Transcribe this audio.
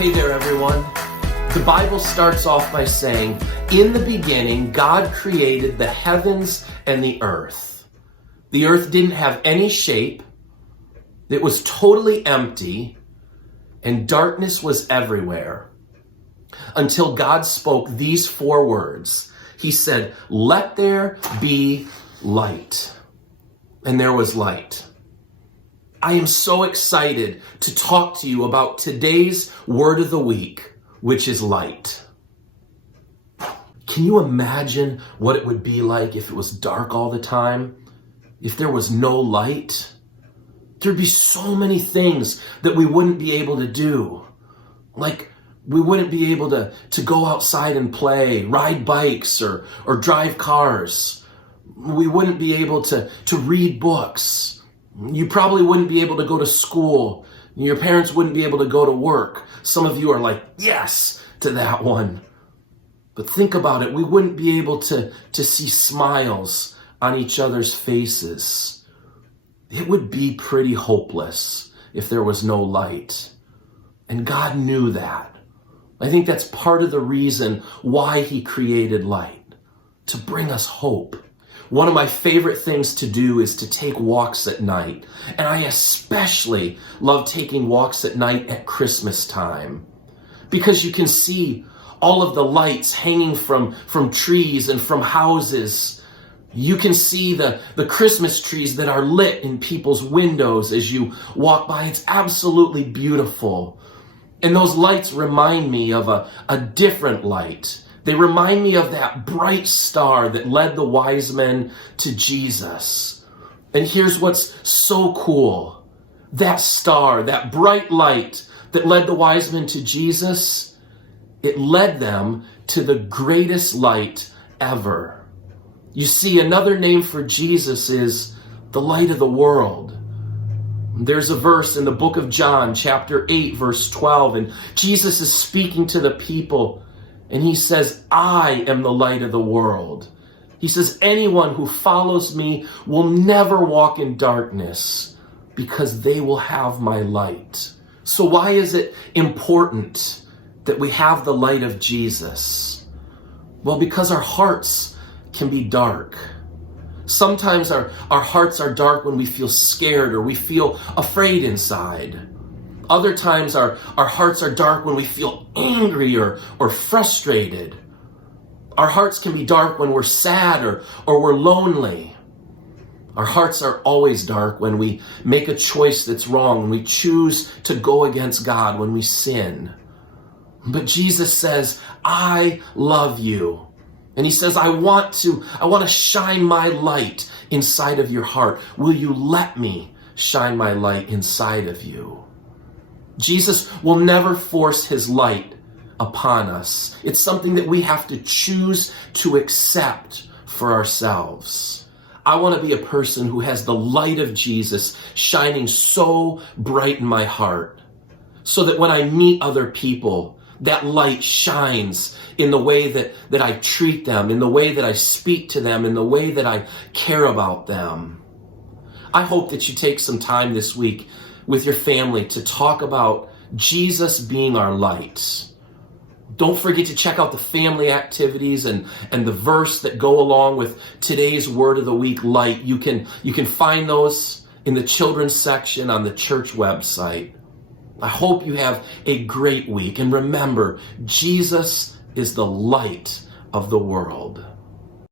Hey there, everyone. The Bible starts off by saying, in the beginning, God created the heavens and the earth. The earth didn't have any shape. It was totally empty, and darkness was everywhere. Until God spoke these 4 words. He said, "Let there be light." And there was light. I am so excited to talk to you about today's word of the week, which is light. Can you imagine what it would be like if it was dark all the time? If there was no light? There'd be so many things that we wouldn't be able to do. Like, we wouldn't be able to go outside and play, ride bikes, or drive cars. We wouldn't be able to read books. You probably wouldn't be able to go to school. Your parents wouldn't be able to go to work. Some of you are like, yes, to that one. But think about it. We wouldn't be able to see smiles on each other's faces. It would be pretty hopeless if there was no light. And God knew that. I think that's part of the reason why he created light, to bring us hope. One of my favorite things to do is to take walks at night. And I especially love taking walks at night at Christmas time, because you can see all of the lights hanging from trees and from houses. You can see the Christmas trees that are lit in people's windows as you walk by. It's absolutely beautiful. And those lights remind me of a different light. They remind me of that bright star that led the wise men to Jesus. And here's what's so cool. That star, that bright light that led the wise men to Jesus, it led them to the greatest light ever. You see, another name for Jesus is the light of the world. There's a verse in the book of John, chapter 8, verse 12, and Jesus is speaking to the people. And he says, "I am the light of the world." He says, "Anyone who follows me will never walk in darkness, because they will have my light." So why is it important that we have the light of Jesus? Well, because our hearts can be dark. Sometimes our hearts are dark when we feel scared or we feel afraid inside. Other times our hearts are dark when we feel angry or frustrated. Our hearts can be dark when we're sad or we're lonely. Our hearts are always dark when we make a choice that's wrong, when we choose to go against God, when we sin. But Jesus says, "I love you." And he says, I want to shine my light inside of your heart. Will you let me shine my light inside of you? Jesus will never force his light upon us. It's something that we have to choose to accept for ourselves. I want to be a person who has the light of Jesus shining so bright in my heart, so that when I meet other people, that light shines in the way that I treat them, in the way that I speak to them, in the way that I care about them. I hope that you take some time this week with your family to talk about Jesus being our light. Don't forget to check out the family activities and the verse that go along with today's word of the week, light. You can find those in the children's section on the church website. I hope you have a great week. And remember, Jesus is the light of the world.